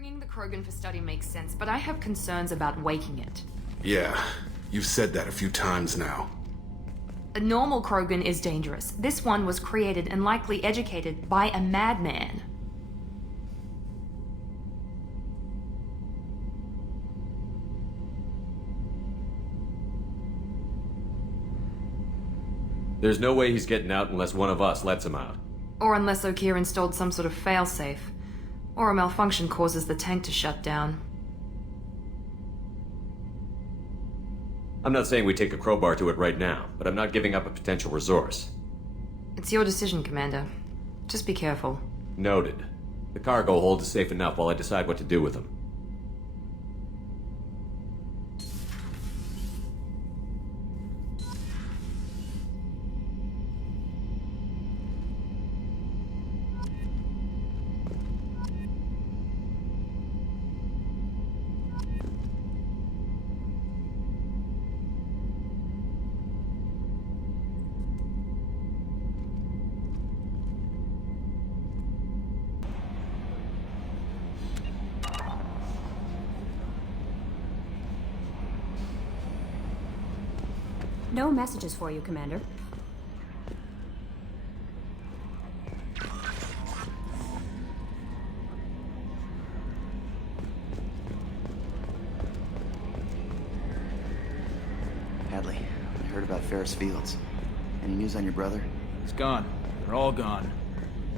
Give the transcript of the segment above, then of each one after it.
Bringing the Krogan for study makes sense, but I have concerns about waking it. Yeah, you've said that a few times now. A normal Krogan is dangerous. This one was created and likely educated by a madman. There's no way he's getting out unless one of us lets him out. Or unless Okeer installed some sort of failsafe. Or a malfunction causes the tank to shut down. I'm not saying we take a crowbar to it right now, but I'm not giving up a potential resource. It's your decision, Commander. Just be careful. Noted. The cargo hold is safe enough while I decide what to do with them. No messages for you, Commander. Hadley, I heard about Ferris Fields. Any news on your brother? He's gone. They're all gone.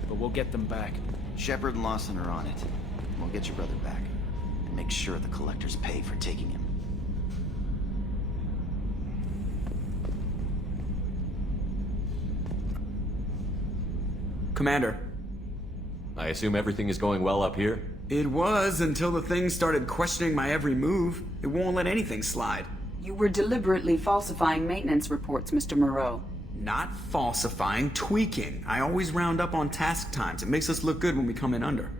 But we'll get them back. Shepard and Lawson are on it. We'll get your brother back. And make sure the collectors pay for taking him. Commander. I assume everything is going well up here? It was until the thing started questioning my every move. It won't let anything slide. You were deliberately falsifying maintenance reports, Mr. Moreau. Not falsifying, tweaking. I always round up on task times. It makes us look good when we come in under.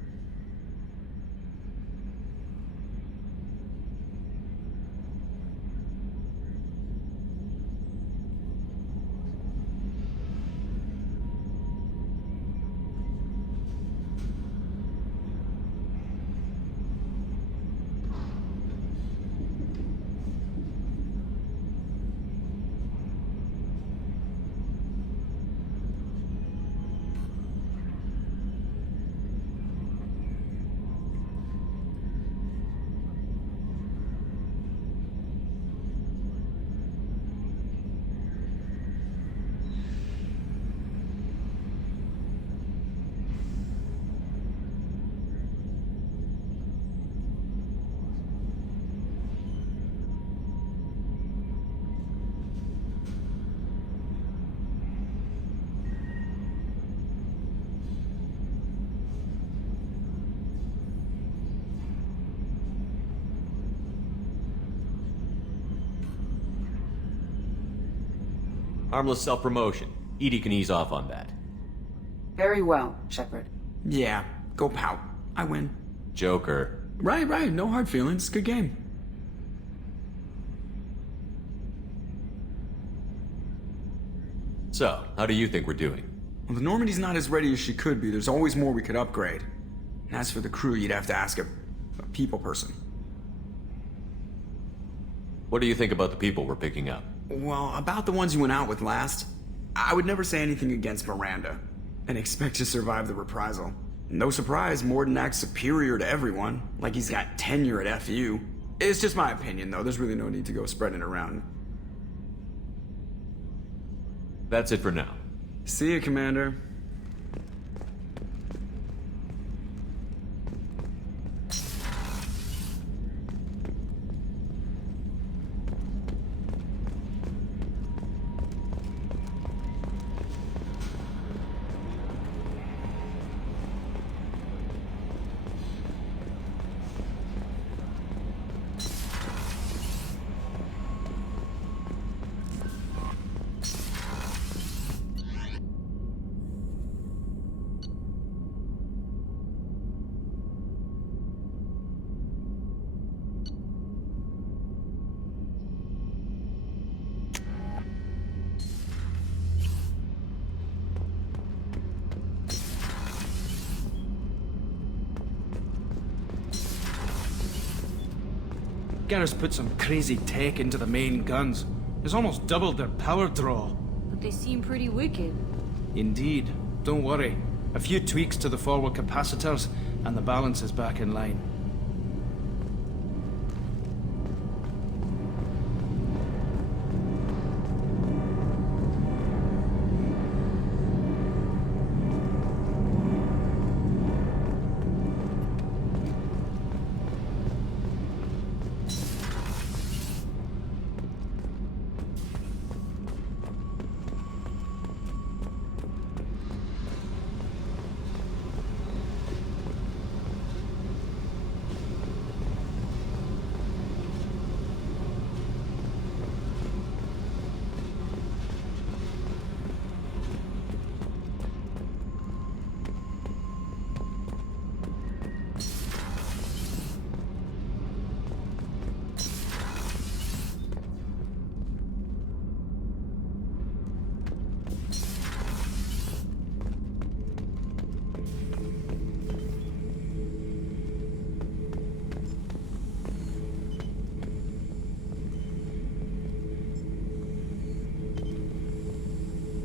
Harmless self-promotion. Edie can ease off on that. Very well, Shepard. Yeah, go pout. I win. Joker. Right. No hard feelings. Good game. So, how do you think we're doing? Well, the Normandy's not as ready as she could be. There's always more we could upgrade. And as for the crew, you'd have to ask a people person. What do you think about the people we're picking up? Well, about the ones you went out with last, I would never say anything against Miranda, and expect to survive the reprisal. No surprise, Morden acts superior to everyone, like he's got tenure at FU. It's just my opinion, though. There's really no need to go spreading it around. That's it for now. See you, Commander. Garrus put some crazy tech into the main guns. It's almost doubled their power draw. But they seem pretty wicked. Indeed. Don't worry. A few tweaks to the forward capacitors, and the balance is back in line.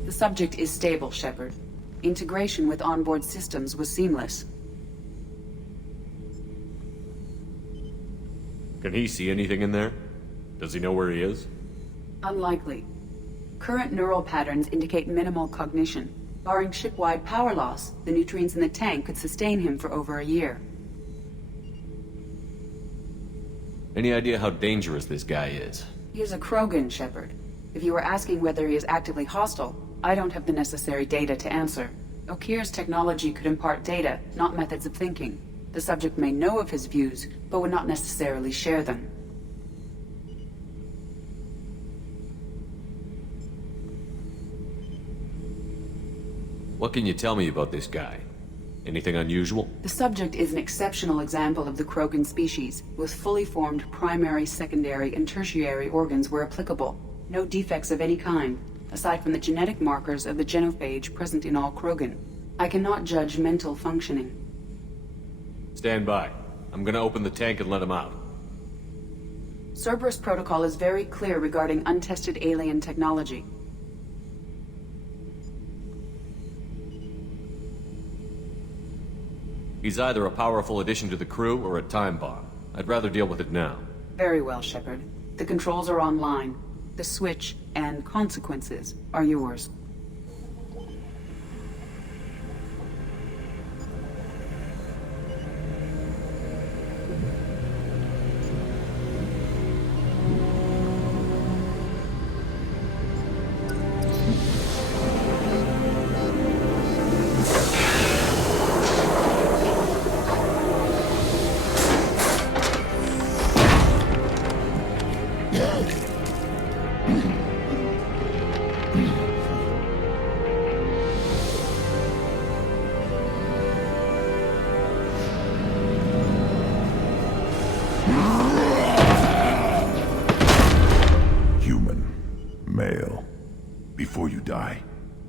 The subject is stable, Shepard. Integration with onboard systems was seamless. Can he see anything in there? Does he know where he is? Unlikely. Current neural patterns indicate minimal cognition. Barring ship-wide power loss, the nutrients in the tank could sustain him for over a year. Any idea how dangerous this guy is? He is a Krogan, Shepard. If you were asking whether he is actively hostile, I don't have the necessary data to answer. Okeer's technology could impart data, not methods of thinking. The subject may know of his views, but would not necessarily share them. What can you tell me about this guy? Anything unusual? The subject is an exceptional example of the Krogan species, with fully formed primary, secondary, and tertiary organs where applicable. No defects of any kind, aside from the genetic markers of the genophage present in all Krogan. I cannot judge mental functioning. Stand by. I'm gonna open the tank and let him out. Cerberus protocol is very clear regarding untested alien technology. He's either a powerful addition to the crew or a time bomb. I'd rather deal with it now. Very well, Shepard. The controls are online. The switch and consequences are yours. Male. Before you die,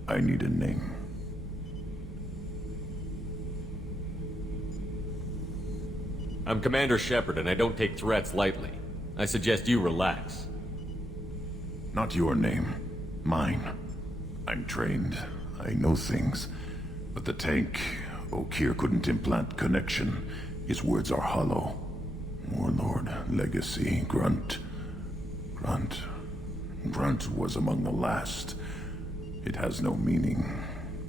I need a name. I'm Commander Shepard, and I don't take threats lightly. I suggest you relax. Not your name. Mine. I'm trained. I know things. But the tank, Okeer couldn't implant connection. His words are hollow. Warlord, Legacy, Grunt. Grunt was among the last. It has no meaning.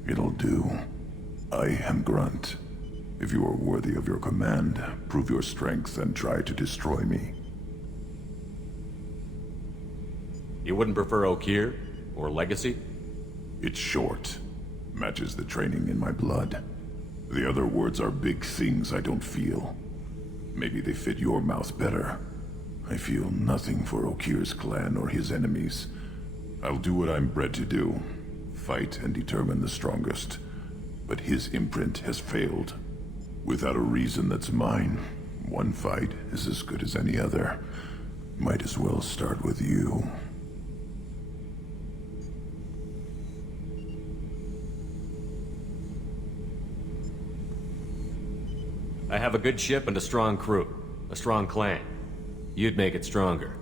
It'll do. I am Grunt. If you are worthy of your command, prove your strength and try to destroy me. You wouldn't prefer Okeer? Or Legacy? It's short. Matches the training in my blood. The other words are big things I don't feel. Maybe they fit your mouth better. I feel nothing for Okeer's clan or his enemies. I'll do what I'm bred to do. Fight and determine the strongest. But his imprint has failed. Without a reason that's mine, one fight is as good as any other. Might as well start with you. I have a good ship and a strong crew. A strong clan. You'd make it stronger.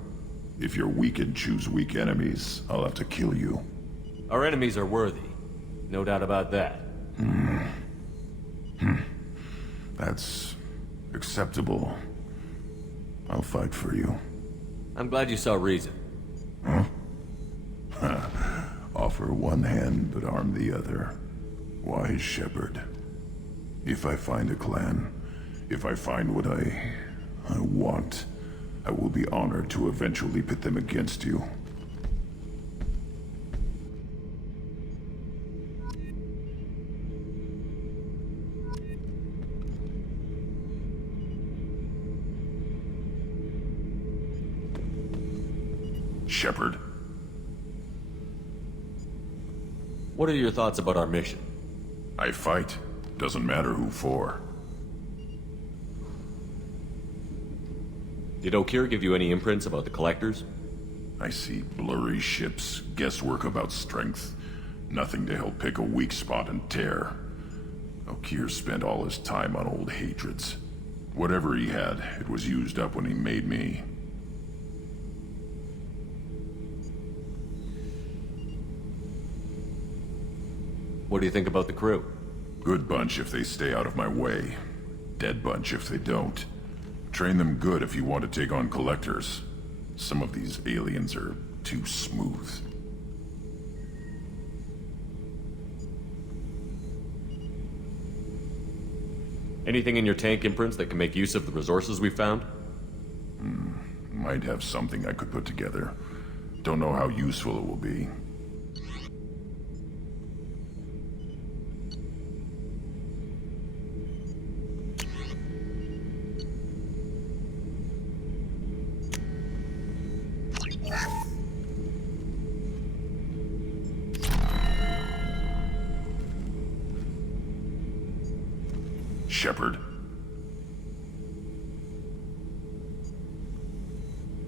If you're weak and choose weak enemies, I'll have to kill you. Our enemies are worthy. No doubt about that. That's acceptable. I'll fight for you. I'm glad you saw reason. Offer one hand, but arm the other. Wise shepherd. If I find a clan, if I find what I want, I will be honored to eventually pit them against you. Shepherd. What are your thoughts about our mission? I fight. Doesn't matter who for. Did Okir give you any imprints about the Collectors? I see blurry ships, guesswork about strength. Nothing to help pick a weak spot and tear. Okir spent all his time on old hatreds. Whatever he had, it was used up when he made me. What do you think about the crew? Good bunch if they stay out of my way. Dead bunch if they don't. Train them good if you want to take on Collectors. Some of these aliens are too smooth. Anything in your tank imprints that can make use of the resources we found? Might have something I could put together. Don't know how useful it will be. Shepherd.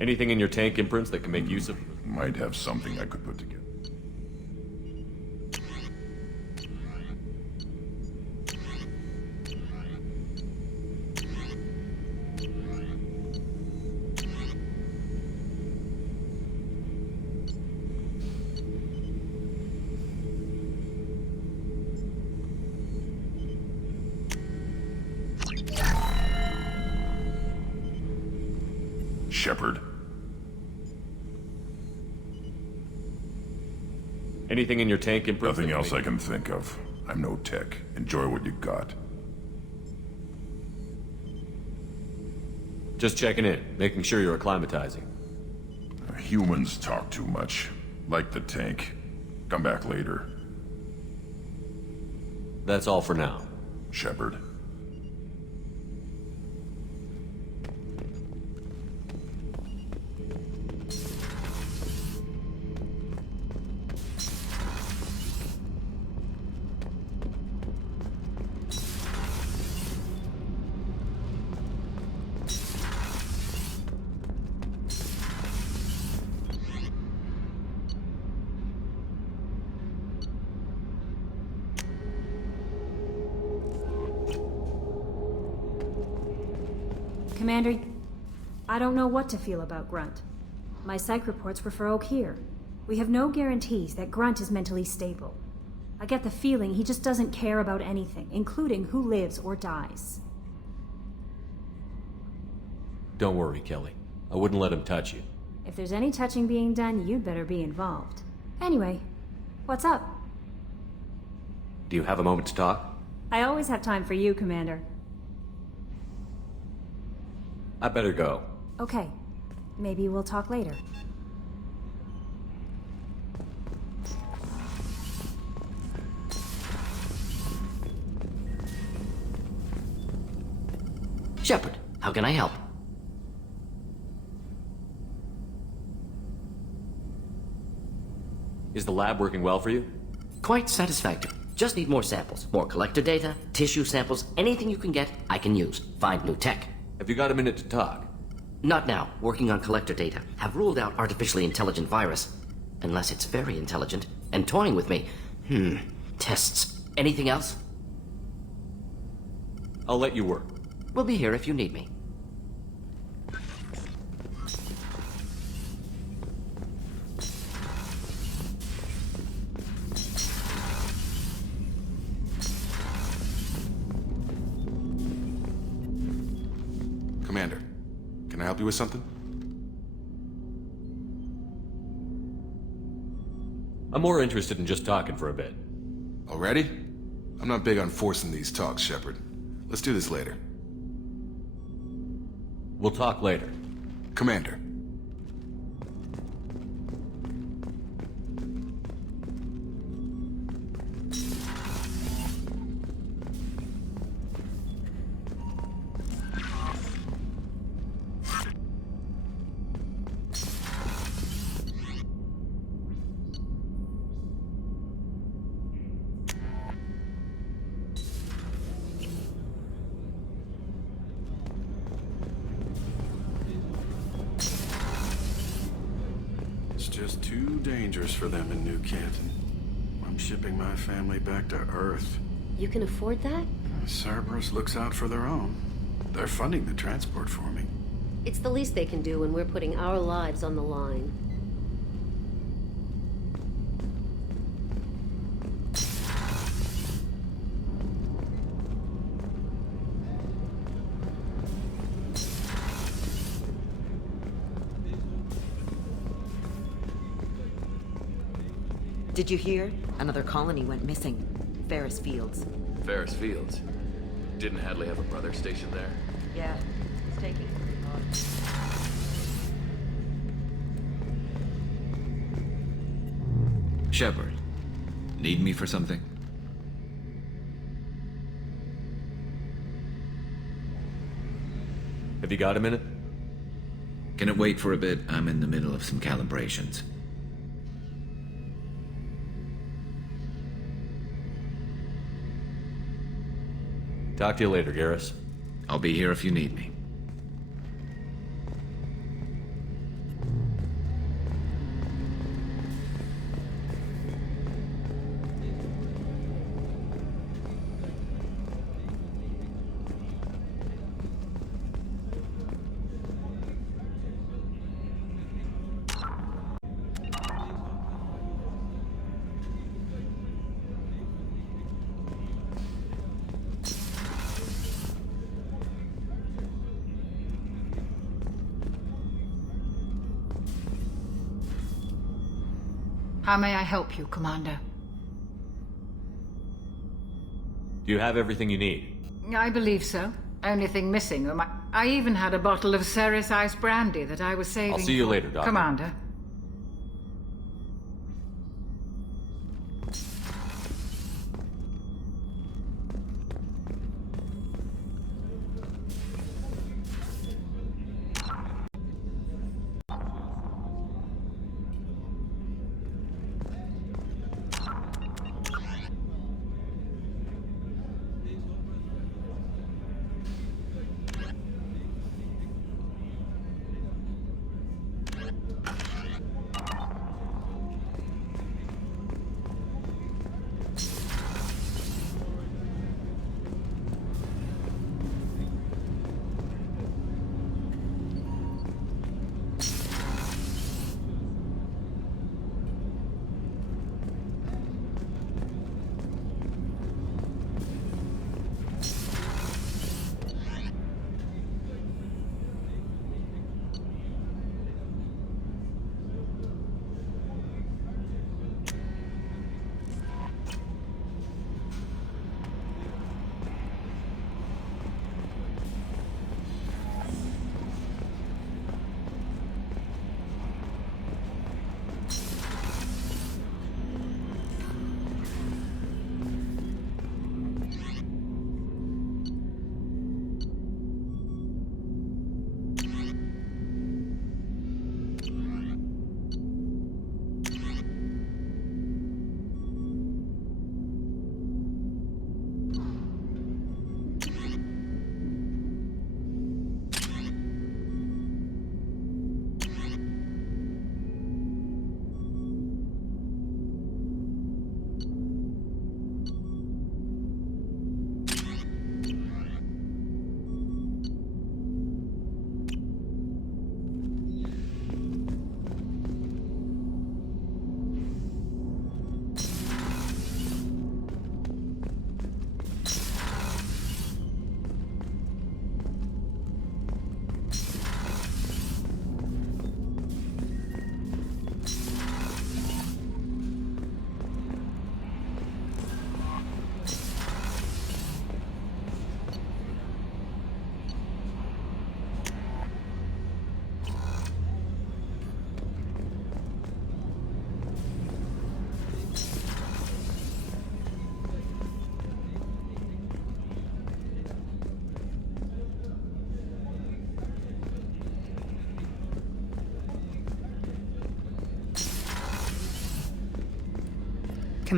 Anything in your tank imprints that can make use of... Might have something I could put together. Shepherd. Anything in your tank imprints? Nothing else I can think of. I'm no tech. Enjoy what you got. Just checking in, making sure you're acclimatizing. Humans talk too much. Like the tank. Come back later. That's all for now. Shepherd. Commander, I don't know what to feel about Grunt. My psych reports were for Okir. We have no guarantees that Grunt is mentally stable. I get the feeling he just doesn't care about anything, including who lives or dies. Don't worry, Kelly. I wouldn't let him touch you. If there's any touching being done, you'd better be involved. Anyway, what's up? Do you have a moment to talk? I always have time for you, Commander. I better go. Okay. Maybe we'll talk later. Shepard, how can I help? Is the lab working well for you? Quite satisfactory. Just need more samples. More collector data, tissue samples, anything you can get, I can use. Find new tech. Have you got a minute to talk? Not now. Working on collector data. Have ruled out artificially intelligent virus. Unless it's very intelligent. And toying with me. Tests. Anything else? I'll let you work. We'll be here if you need me. Commander, can I help you with something? I'm more interested in just talking for a bit. Already? I'm not big on forcing these talks, Shepard. Let's do this later. We'll talk later. Commander. It's just too dangerous for them in New Canton. I'm shipping my family back to Earth. You can afford that? Cerberus looks out for their own. They're funding the transport for me. It's the least they can do when we're putting our lives on the line. Did you hear? Another colony went missing. Ferris Fields. Ferris Fields? Didn't Hadley have a brother stationed there? Yeah, it's taking pretty hard. Shepard, need me for something? Have you got a minute? Can it wait for a bit? I'm in the middle of some calibrations. Talk to you later, Garrus. I'll be here if you need me. How may I help you, Commander? Do you have everything you need? I believe so. Only thing missing are I even had a bottle of Ceres Ice Brandy that I was saving. I'll see you later, Doctor. Commander.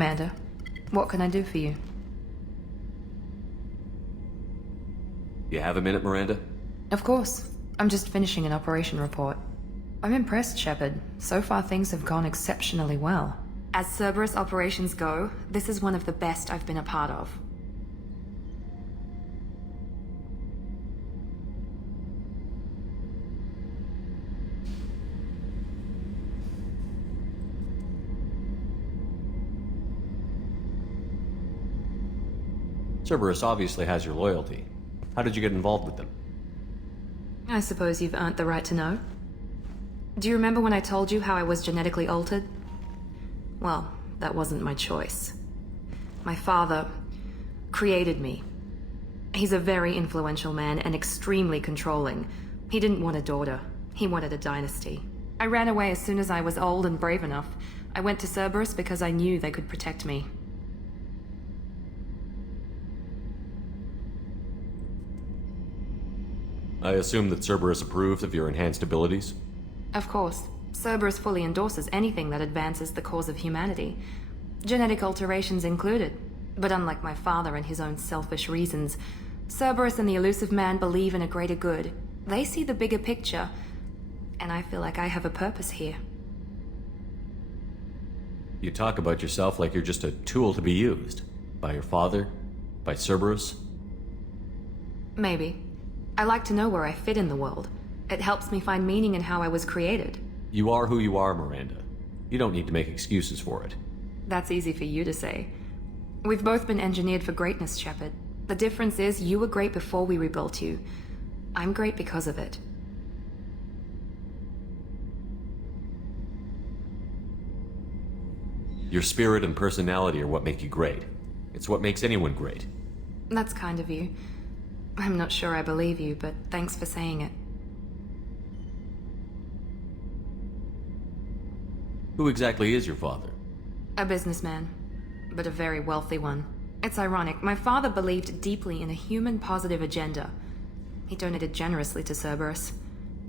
Commander, what can I do for you? You have a minute, Miranda? Of course. I'm just finishing an operation report. I'm impressed, Shepard. So far things have gone exceptionally well. As Cerberus operations go, this is one of the best I've been a part of. Cerberus obviously has your loyalty. How did you get involved with them? I suppose you've earned the right to know. Do you remember when I told you how I was genetically altered? Well, that wasn't my choice. My father created me. He's a very influential man and extremely controlling. He didn't want a daughter. He wanted a dynasty. I ran away as soon as I was old and brave enough. I went to Cerberus because I knew they could protect me. I assume that Cerberus approved of your enhanced abilities? Of course. Cerberus fully endorses anything that advances the cause of humanity. Genetic alterations included. But unlike my father and his own selfish reasons, Cerberus and the Elusive Man believe in a greater good. They see the bigger picture, and I feel like I have a purpose here. You talk about yourself like you're just a tool to be used. By your father? By Cerberus? Maybe. I like to know where I fit in the world. It helps me find meaning in how I was created. You are who you are, Miranda. You don't need to make excuses for it. That's easy for you to say. We've both been engineered for greatness, Shepard. The difference is you were great before we rebuilt you. I'm great because of it. Your spirit and personality are what make you great. It's what makes anyone great. That's kind of you. I'm not sure I believe you, but thanks for saying it. Who exactly is your father? A businessman, but a very wealthy one. It's ironic, my father believed deeply in a human-positive agenda. He donated generously to Cerberus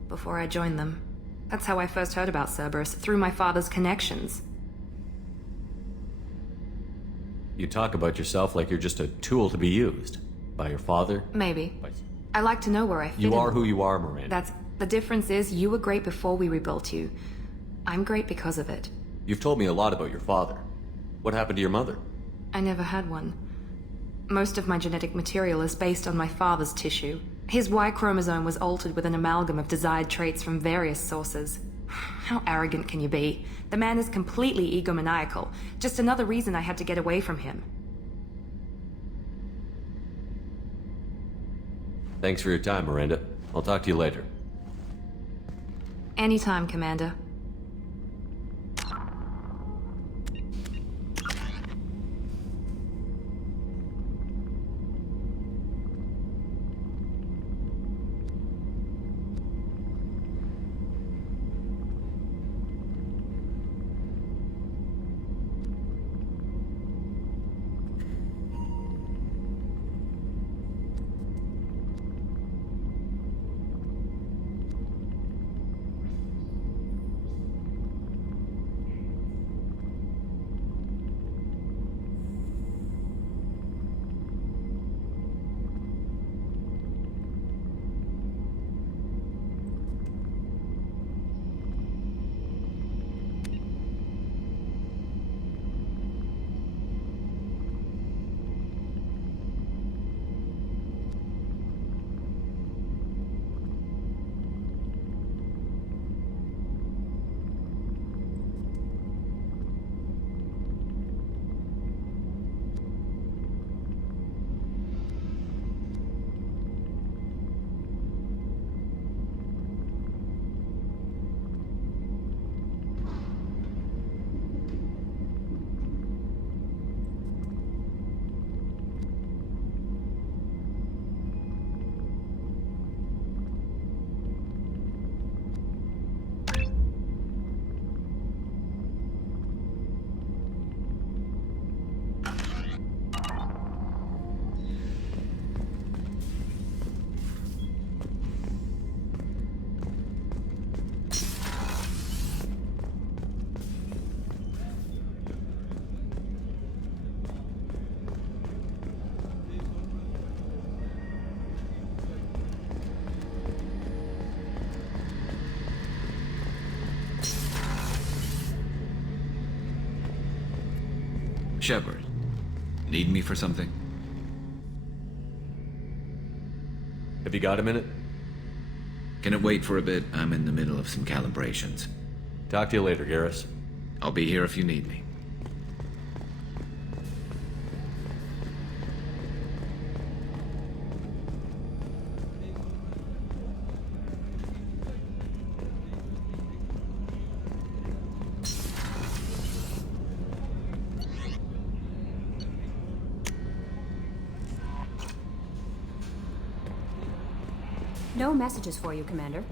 before I joined them. That's how I first heard about Cerberus, through my father's connections. You talk about yourself like you're just a tool to be used. By your father? Maybe. I like to know where I fit in. You are who you are, Miranda. The difference is you were great before we rebuilt you. I'm great because of it. You've told me a lot about your father. What happened to your mother? I never had one. Most of my genetic material is based on my father's tissue. His Y chromosome was altered with an amalgam of desired traits from various sources. How arrogant can you be? The man is completely egomaniacal. Just another reason I had to get away from him. Thanks for your time, Miranda. I'll talk to you later. Anytime, Commander. Shepard, need me for something? Have you got a minute? Can it wait for a bit? I'm in the middle of some calibrations. Talk to you later, Garrus. I'll be here if you need me. No messages for you, Commander.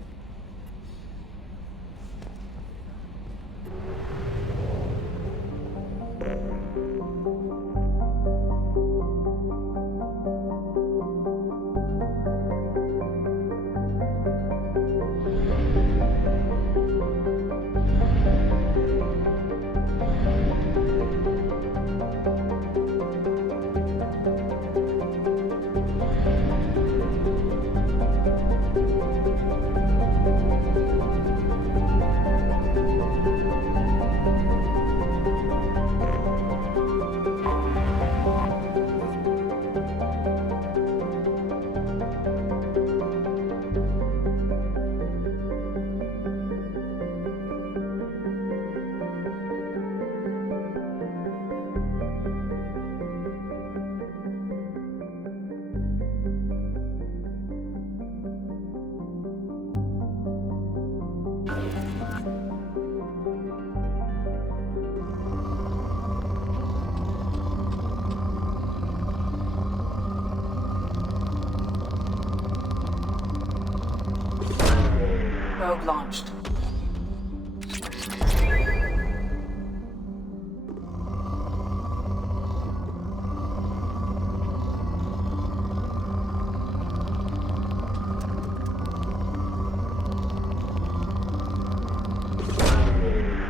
Probe launched.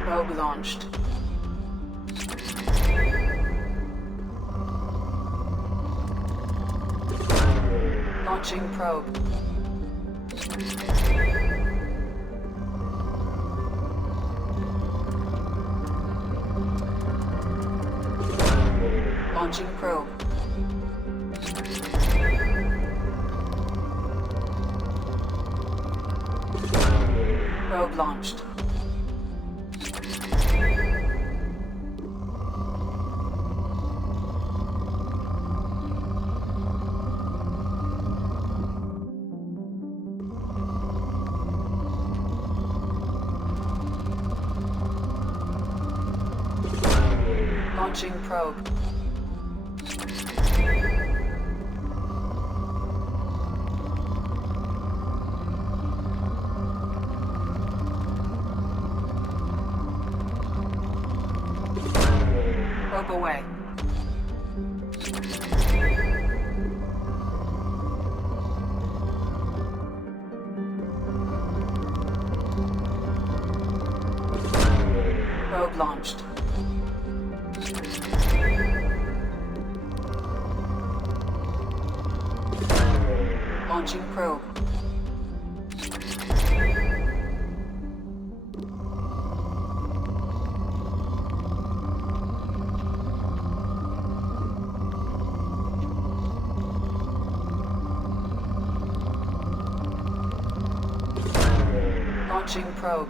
Probe launched. Launching probe. Launching probe. Probe launched. Launching probe. Probe away. Probe launched. Launching probe. Launching probe.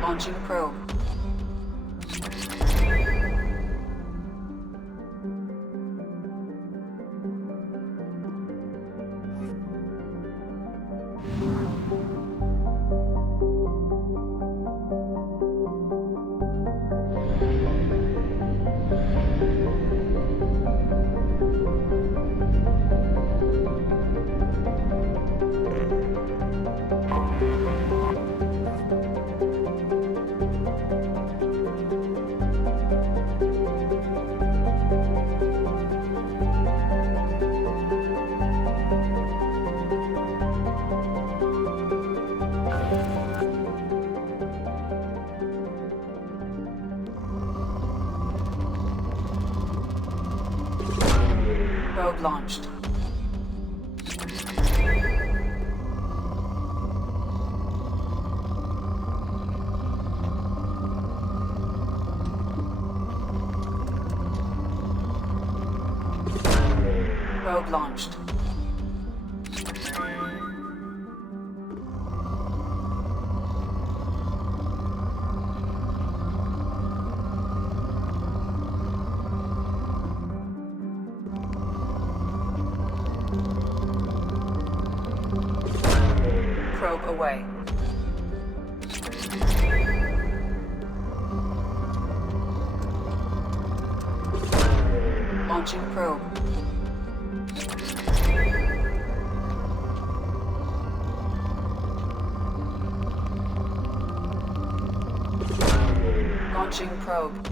Launching probe. Probe launched. Probe launched. Probe away. Launching probe. Launching probe.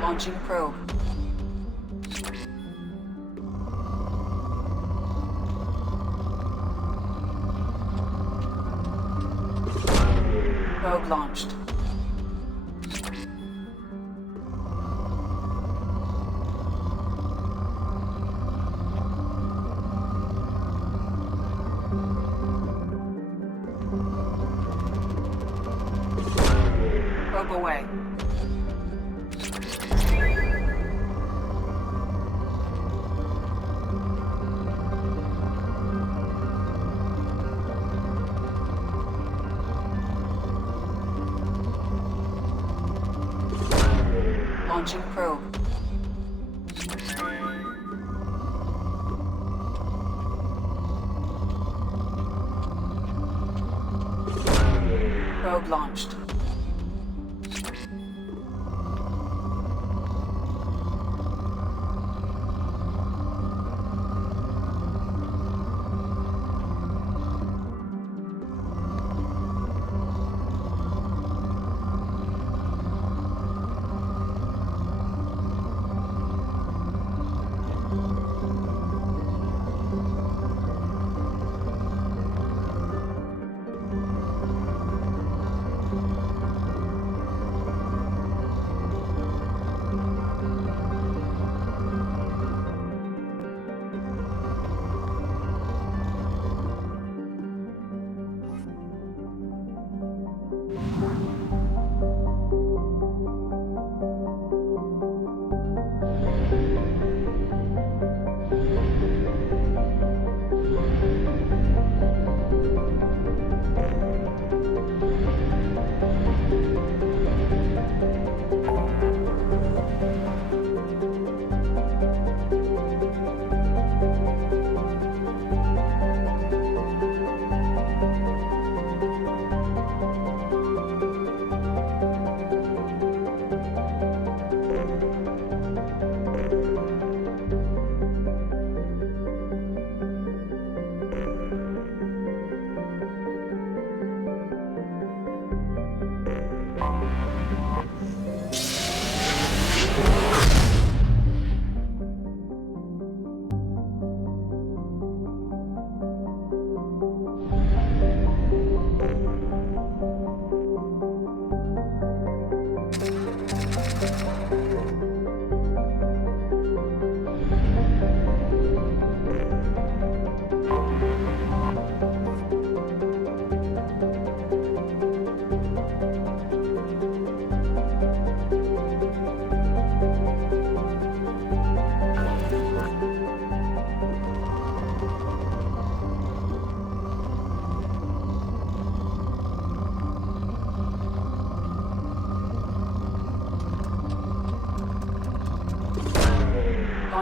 Launching probe. Probe launched. Probe away. Launching probe. Probe launched.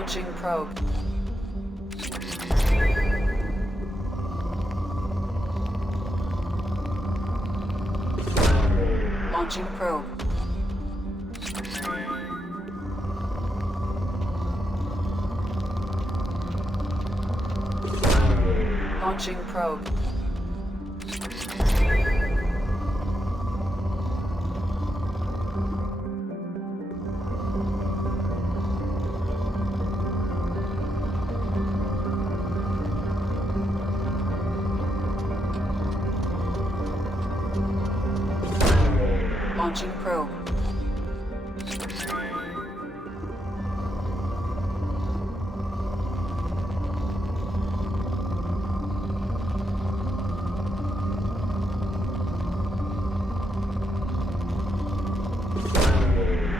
Launching probe. Launching probe. Launching probe. Launching probe.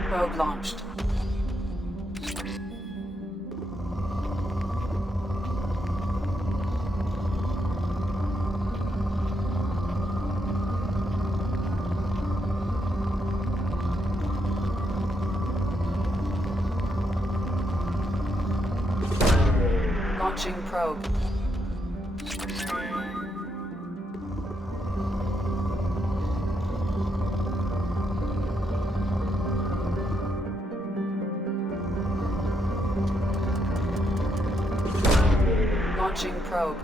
Probe launched. Launching probe. Launching probe.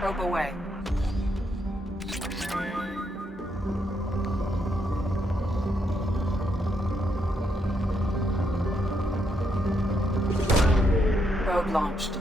Probe away. Probe launched.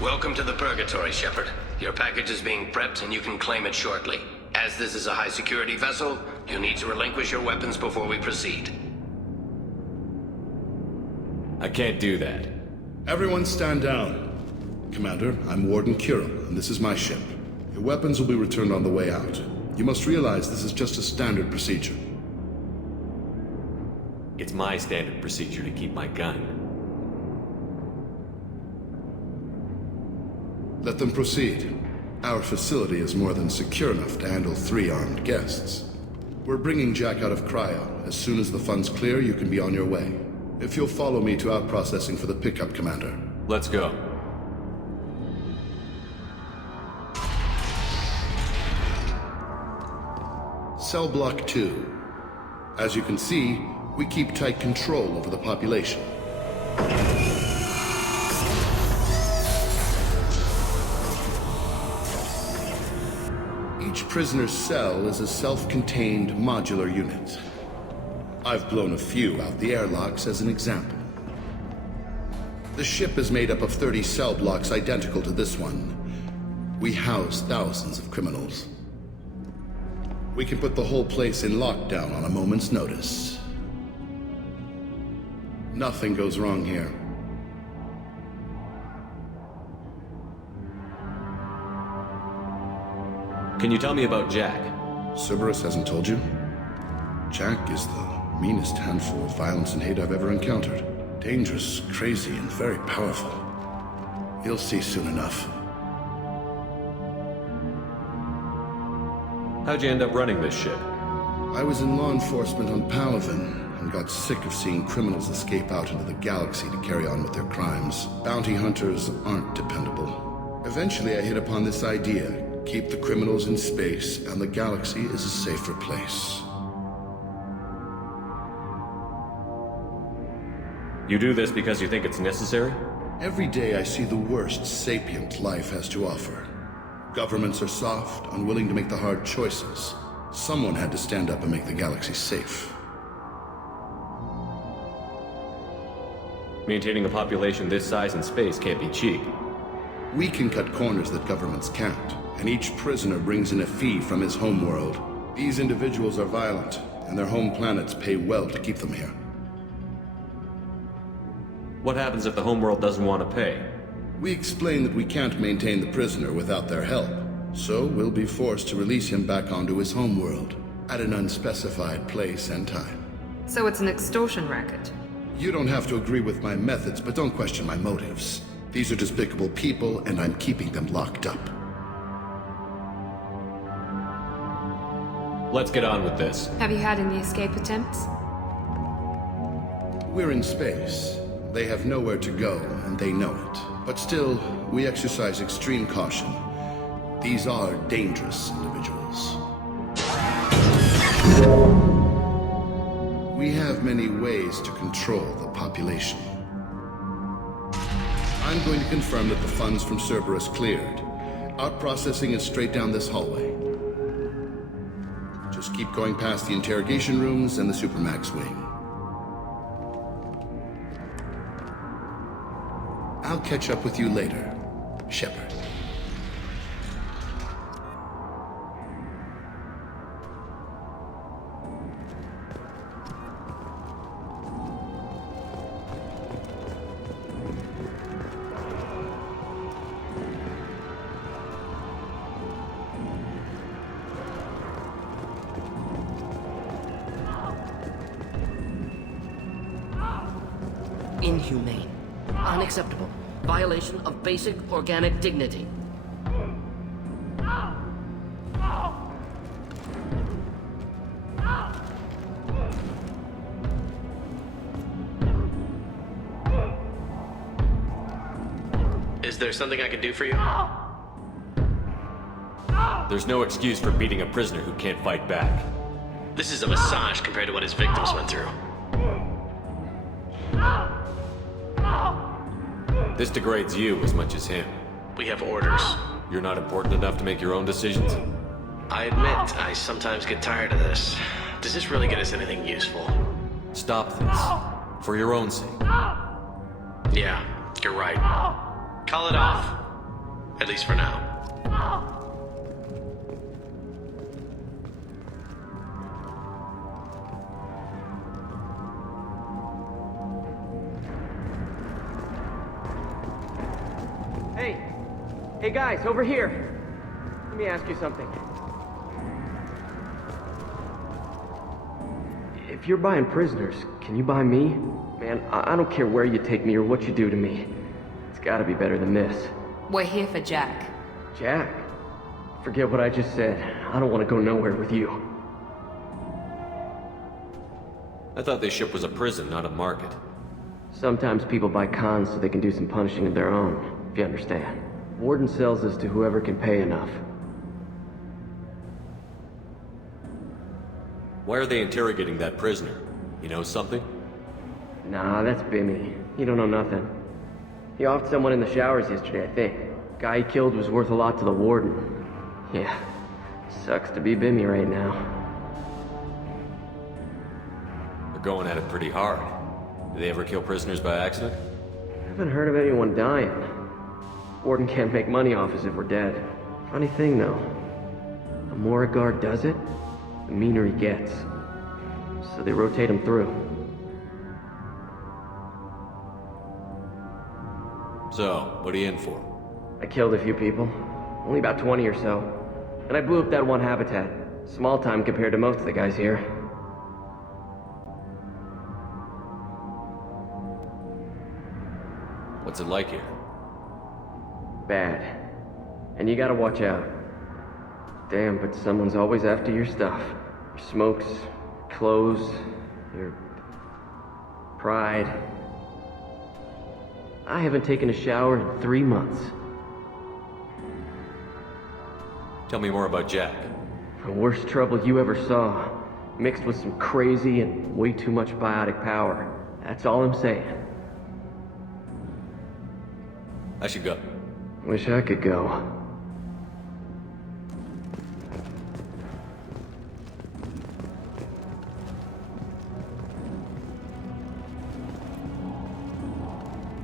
Welcome to the Purgatory, Shepard. Your package is being prepped and you can claim it shortly. As this is a high-security vessel, you need to relinquish your weapons before we proceed. I can't do that. Everyone stand down. Commander, I'm Warden Kirill, and this is my ship. Your weapons will be returned on the way out. You must realize this is just a standard procedure. It's my standard procedure to keep my gun. Let them proceed. Our facility is more than secure enough to handle 3 armed guests. We're bringing Jack out of cryo. As soon as the funds clear, you can be on your way. If you'll follow me to out-processing for the pickup, Commander. Let's go. Cell Block 2. As you can see, we keep tight control over the population. Each prisoner's cell is a self-contained modular unit. I've blown a few out the airlocks as an example. The ship is made up of 30 cell blocks identical to this one. We house thousands of criminals. We can put the whole place in lockdown on a moment's notice. Nothing goes wrong here. Can you tell me about Jack? Cerberus hasn't told you? Jack is the meanest handful of violence and hate I've ever encountered. Dangerous, crazy, and very powerful. You'll see soon enough. How'd you end up running this ship? I was in law enforcement on Palaven and got sick of seeing criminals escape out into the galaxy to carry on with their crimes. Bounty hunters aren't dependable. Eventually I hit upon this idea. Keep the criminals in space, and the galaxy is a safer place. You do this because you think it's necessary? Every day I see the worst sapient life has to offer. Governments are soft, unwilling to make the hard choices. Someone had to stand up and make the galaxy safe. Maintaining a population this size in space can't be cheap. We can cut corners that governments can't, and each prisoner brings in a fee from his homeworld. These individuals are violent, and their home planets pay well to keep them here. What happens if the homeworld doesn't want to pay? We explain that we can't maintain the prisoner without their help, so we'll be forced to release him back onto his homeworld, at an unspecified place and time. So it's an extortion racket? You don't have to agree with my methods, but don't question my motives. These are despicable people, and I'm keeping them locked up. Let's get on with this. Have you had any escape attempts? We're in space. They have nowhere to go, and they know it. But still, we exercise extreme caution. These are dangerous individuals. We have many ways to control the population. I'm going to confirm that the funds from Cerberus cleared. Out-processing is straight down this hallway. Just keep going past the interrogation rooms and the Supermax wing. I'll catch up with you later, Shepard. Inhumane. Unacceptable. Violation of basic organic dignity. Is there something I can do for you? There's no excuse for beating a prisoner who can't fight back. This is a massage compared to what his victims went through. This degrades you as much as him. We have orders. You're not important enough to make your own decisions? I admit, I sometimes get tired of this. Does this really get us anything useful? Stop this. For your own sake. Yeah, you're right. Call it off. At least for now. Hey guys, over here. Let me ask you something. If you're buying prisoners, can you buy me? Man, I don't care where you take me or what you do to me. It's gotta be better than this. We're here for Jack. Jack? Forget what I just said. I don't want to go nowhere with you. I thought this ship was a prison, not a market. Sometimes people buy cons so they can do some punishing of their own, if you understand. Warden sells us to whoever can pay enough. Why are they interrogating that prisoner? You know something? Nah, that's Bimmy. He don't know nothing. He offed someone in the showers yesterday, I think. Guy he killed was worth a lot to the warden. Yeah, sucks to be Bimmy right now. They're going at it pretty hard. Do they ever kill prisoners by accident? I haven't heard of anyone dying. Warden can't make money off us if we're dead. Funny thing, though. The more a guard does it, the meaner he gets. So they rotate him through. So, what are you in for? I killed a few people. Only about 20 or so. And I blew up that one habitat. Small time compared to most of the guys here. What's it like here? Bad. And you gotta watch out. Damn, but someone's always after your stuff. Your smokes, clothes, your pride. I haven't taken a shower in 3 months. Tell me more about Jack. The worst trouble you ever saw. Mixed with some crazy and way too much biotic power. That's all I'm saying. I should go. Wish I could go.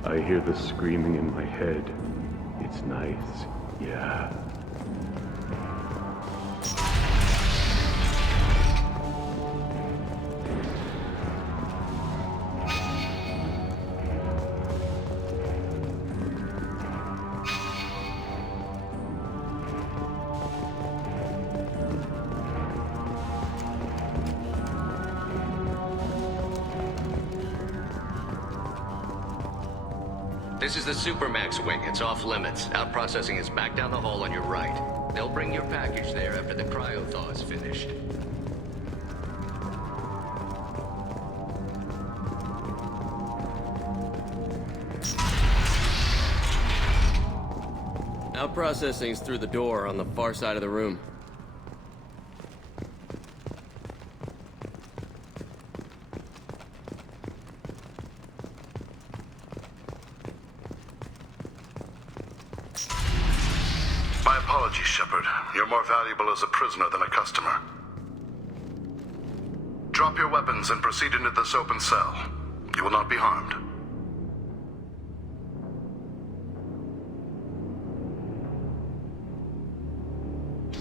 I hear the screaming in my head. It's nice, yeah. This is the Supermax wing. It's off limits. Out processing is back down the hall on your right. They'll bring your package there after the cryo-thaw is finished. Out processing's through the door on the far side of the room. My apologies, Shepard. You're more valuable as a prisoner than a customer. Drop your weapons and proceed into this open cell. You will not be harmed.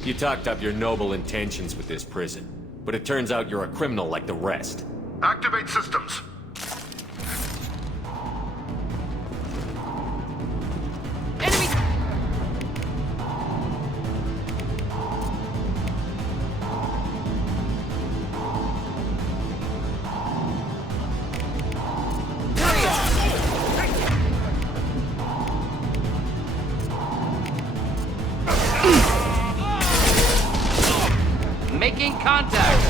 You talked up your noble intentions with this prison, but it turns out you're a criminal like the rest. Activate systems. Making contact!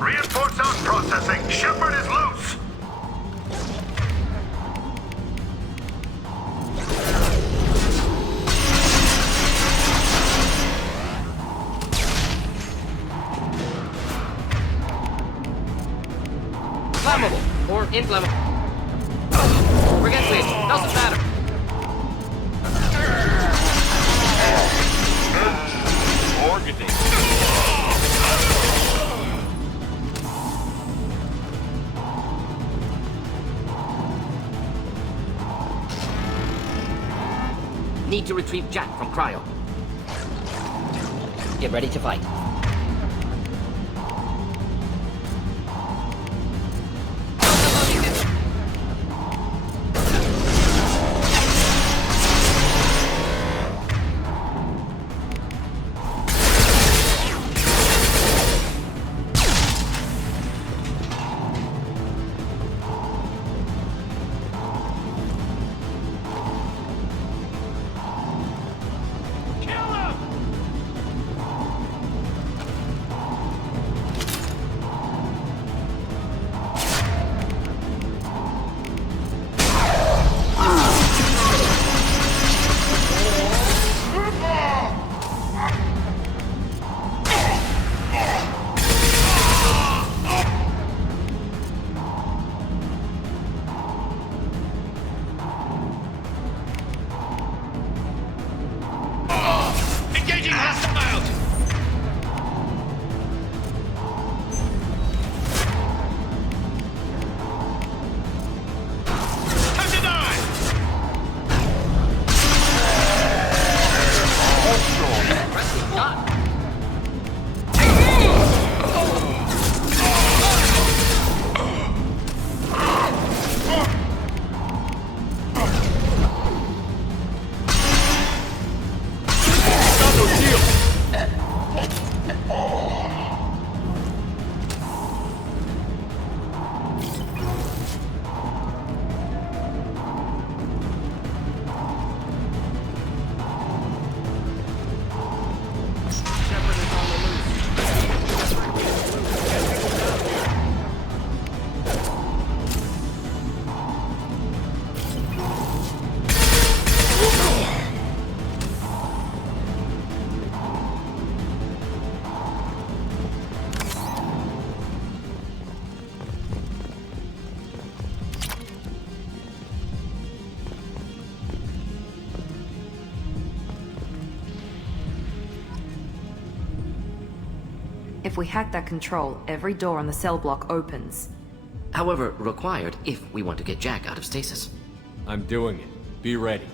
Reinforce out processing. Shepard is loose. Flammable or inflammable. Forget this. Doesn't matter. Organizing. Need to retrieve Jack from cryo. Get ready to fight. If we hack that control, every door on the cell block opens. However, required if we want to get Jack out of stasis. I'm doing it. Be ready.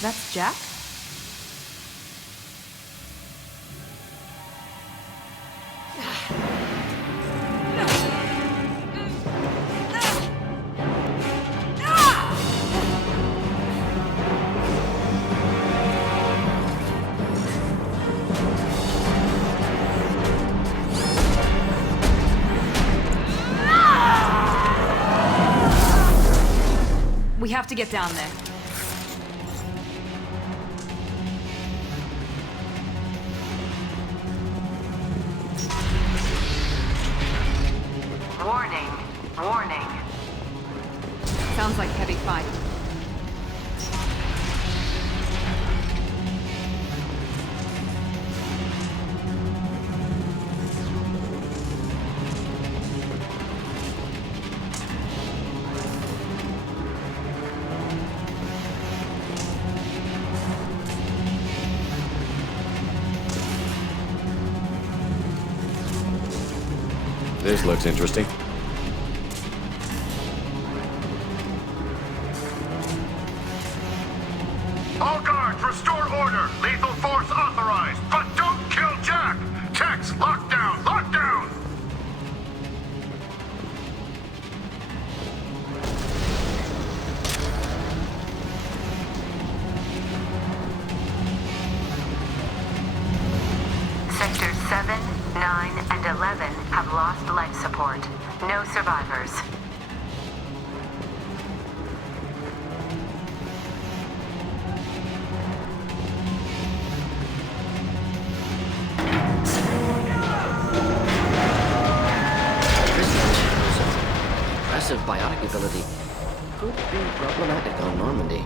That's Jack? We have to get down there. Warning. Warning. Sounds like heavy fight. This looks interesting. All guards, restore order! Lethal force authorized! But don't kill Jack! Tex, lockdown! Lockdown! Sectors 7, 9, and 11 have lost life support. No survivors. Impressive biotic ability. Could be problematic on Normandy.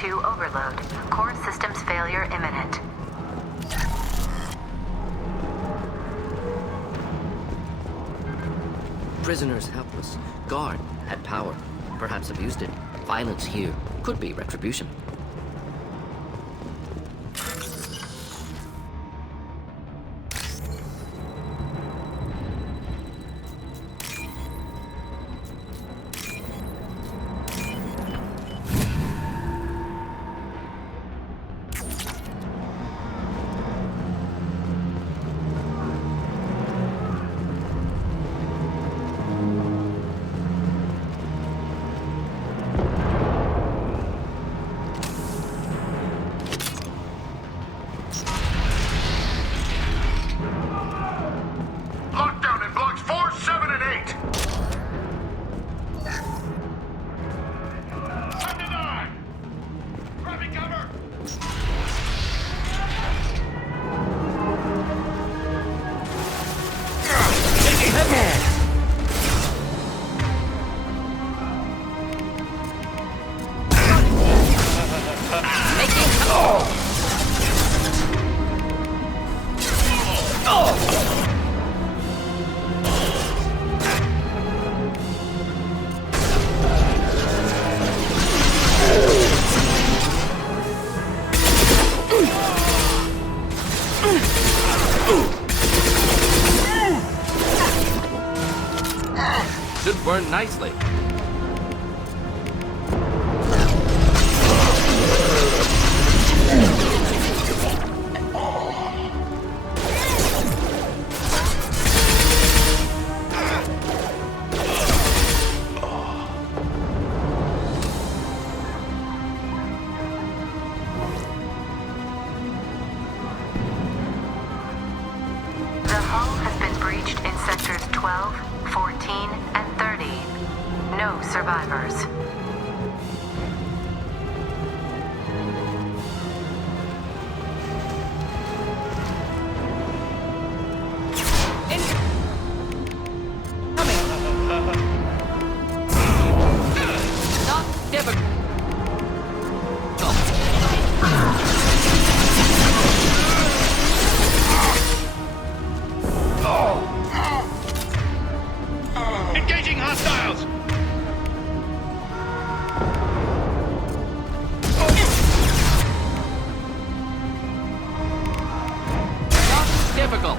to overload. Core systems failure imminent. Prisoners helpless. Guard had power. Perhaps abused it. Violence here could be retribution. Should burn nicely. Sectors 12, 14, and 30. No survivors. Engaging hostiles! Not difficult.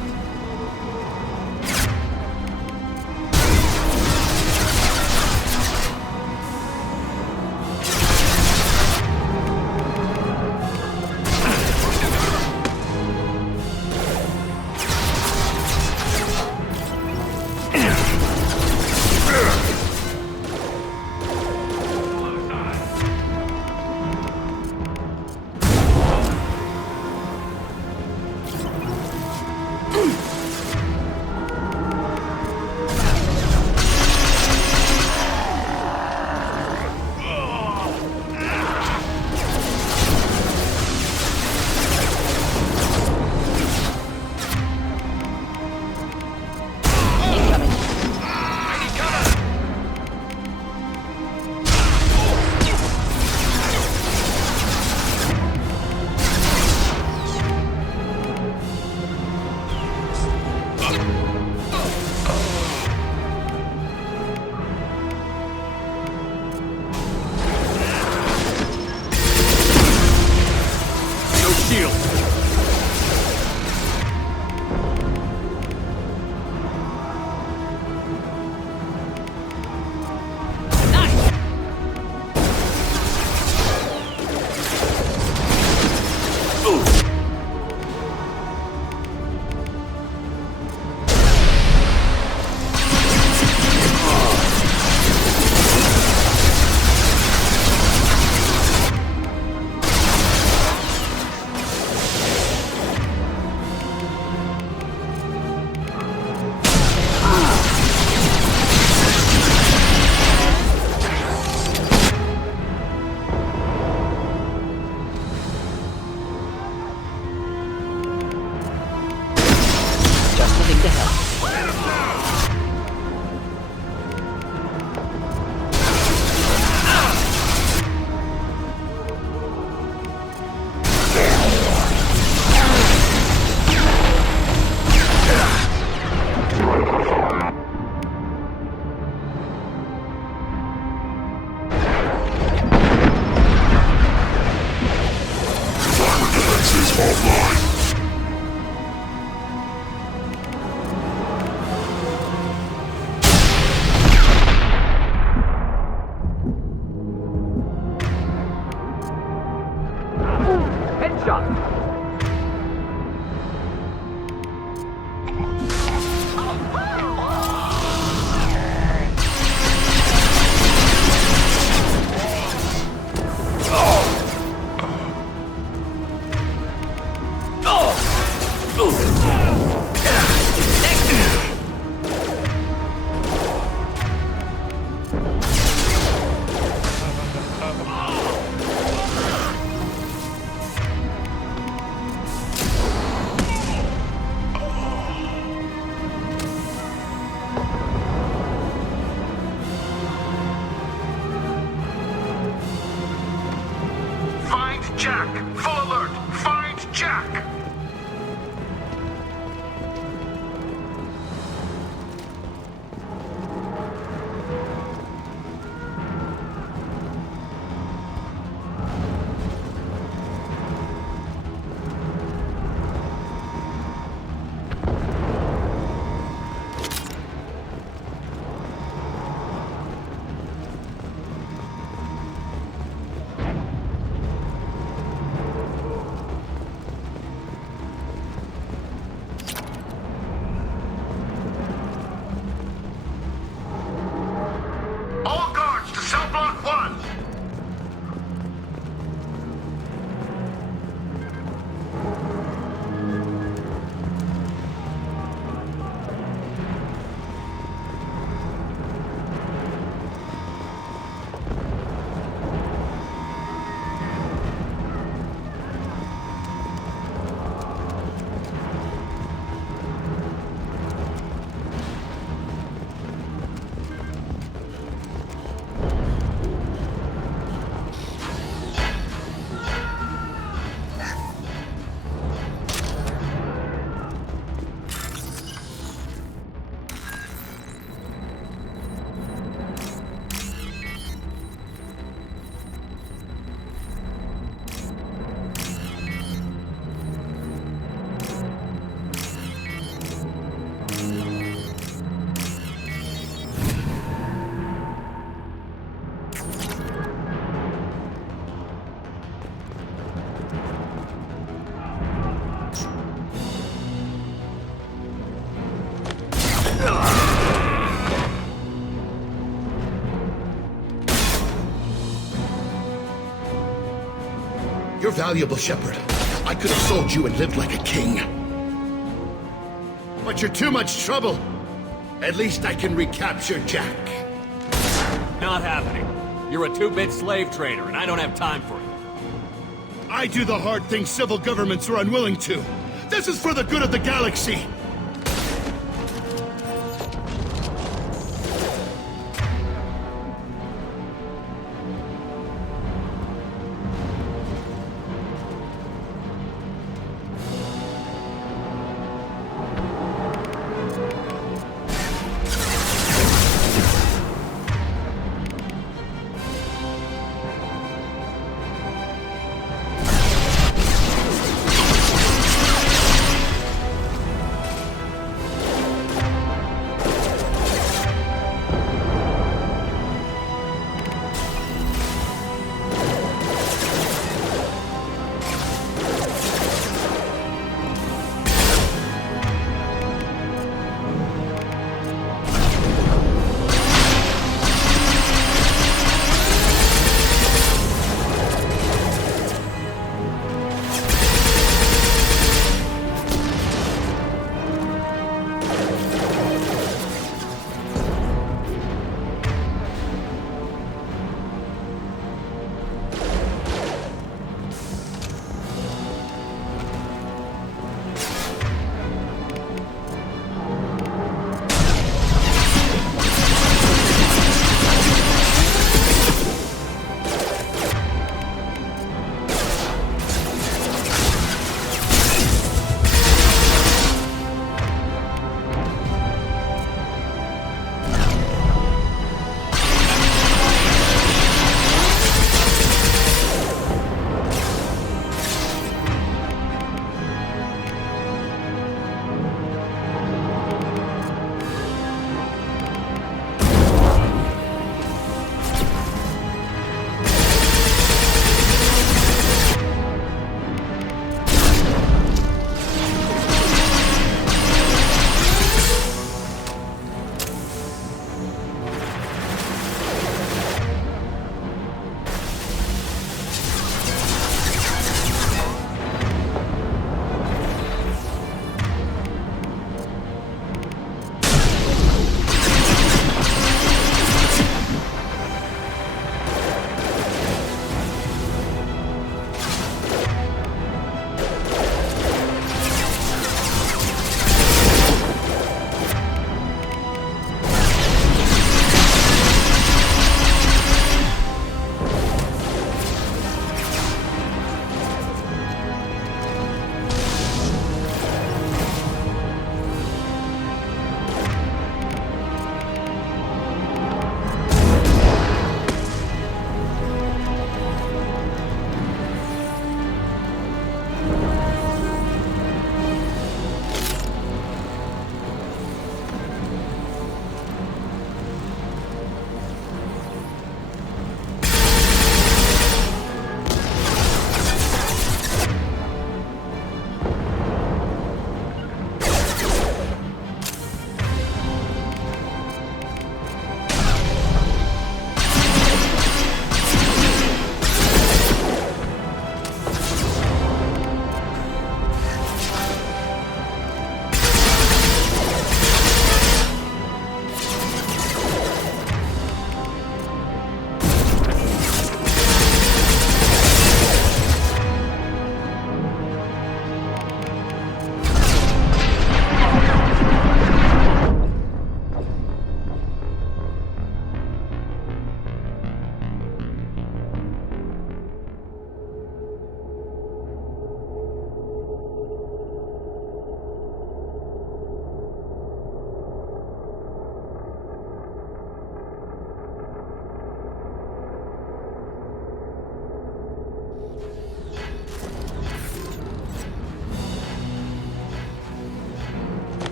Jack! Full alert! Find Jack! You're valuable, Shepard. I could have sold you and lived like a king. But you're too much trouble. At least I can recapture Jack. Not happening. You're a two-bit slave trader, and I don't have time for it. I do the hard things civil governments are unwilling to. This is for the good of the galaxy.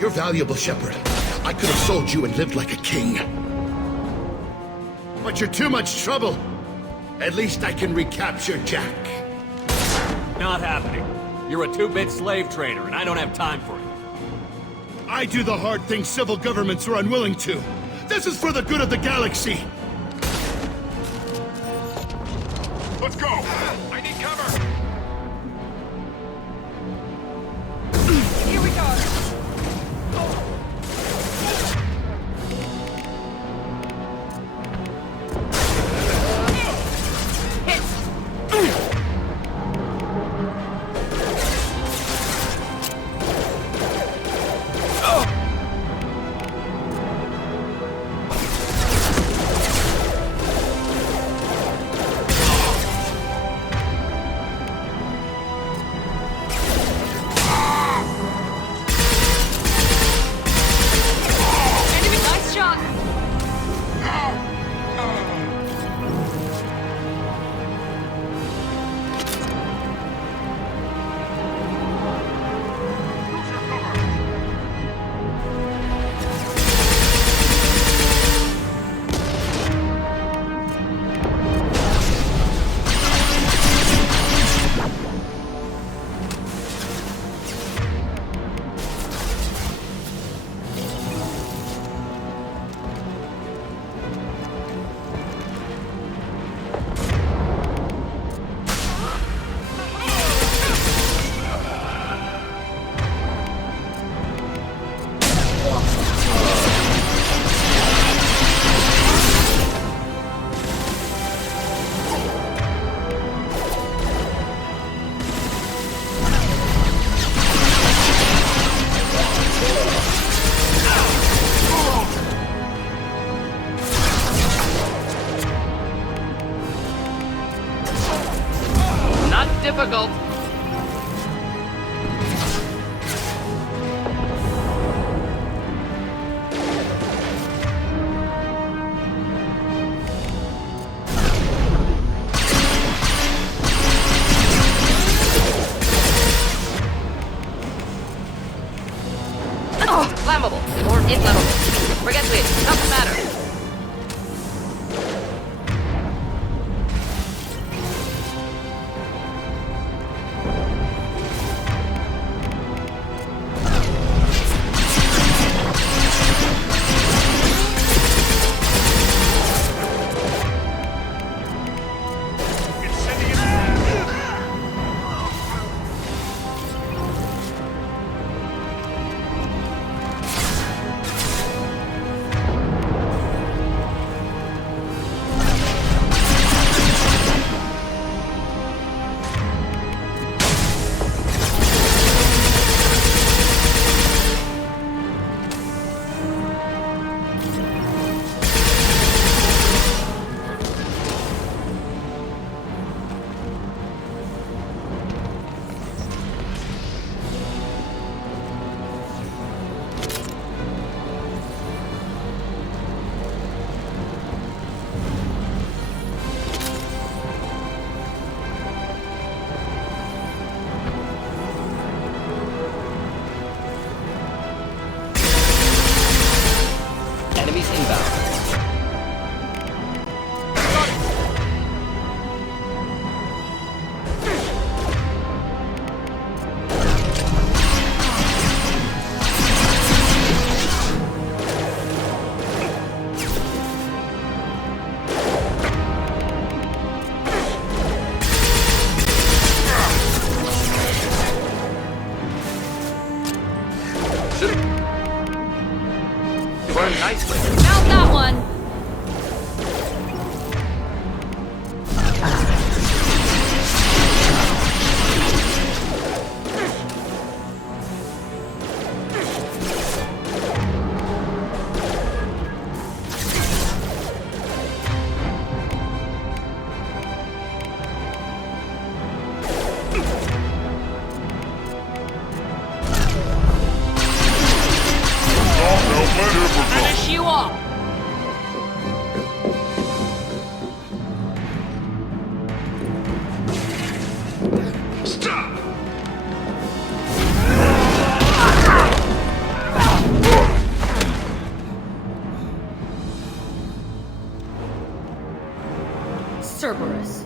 You're valuable, Shepard. I could have sold you and lived like a king. But you're too much trouble. At least I can recapture Jack. Not happening. You're a two-bit slave trader, and I don't have time for it. I do the hard things civil governments are unwilling to. This is for the good of the galaxy. Let's go! I need cover! Here we go. Difficult. Flammable or inflammable. Forget it. Doesn't matter. Enemies inbound. Burned nicely. Found that one. Finish you off. Stop! Cerberus.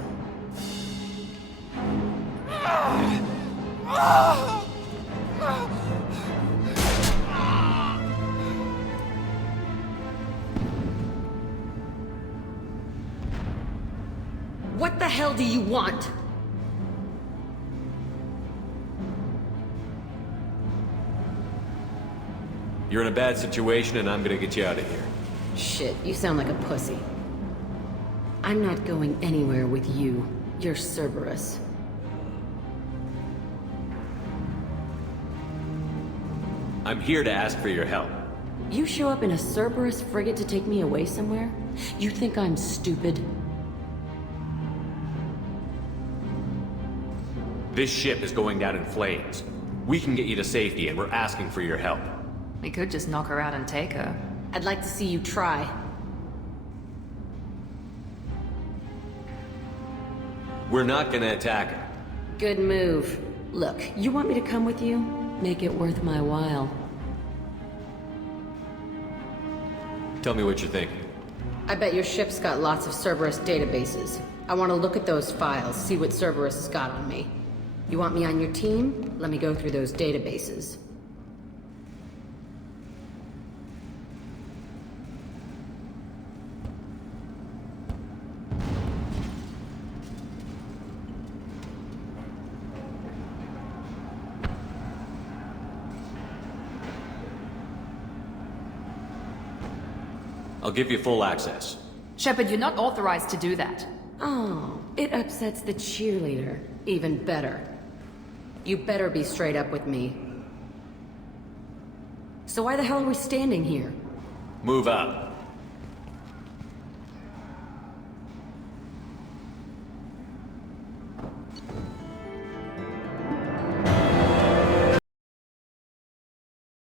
What the hell do you want? You're in a bad situation and I'm gonna get you out of here. Shit, you sound like a pussy. I'm not going anywhere with you. You're Cerberus. I'm here to ask for your help. You show up in a Cerberus frigate to take me away somewhere? You think I'm stupid? This ship is going down in flames. We can get you to safety and we're asking for your help. We could just knock her out and take her. I'd like to see you try. We're not gonna attack her. Good move. Look, you want me to come with you? Make it worth my while. Tell me what you're thinking. I bet your ship's got lots of Cerberus databases. I want to look at those files, see what Cerberus has got on me. You want me on your team? Let me go through those databases. I'll give you full access. Shepard, you're not authorized to do that. Oh, it upsets the cheerleader. Even better. You better be straight up with me. So why the hell are we standing here? Move out.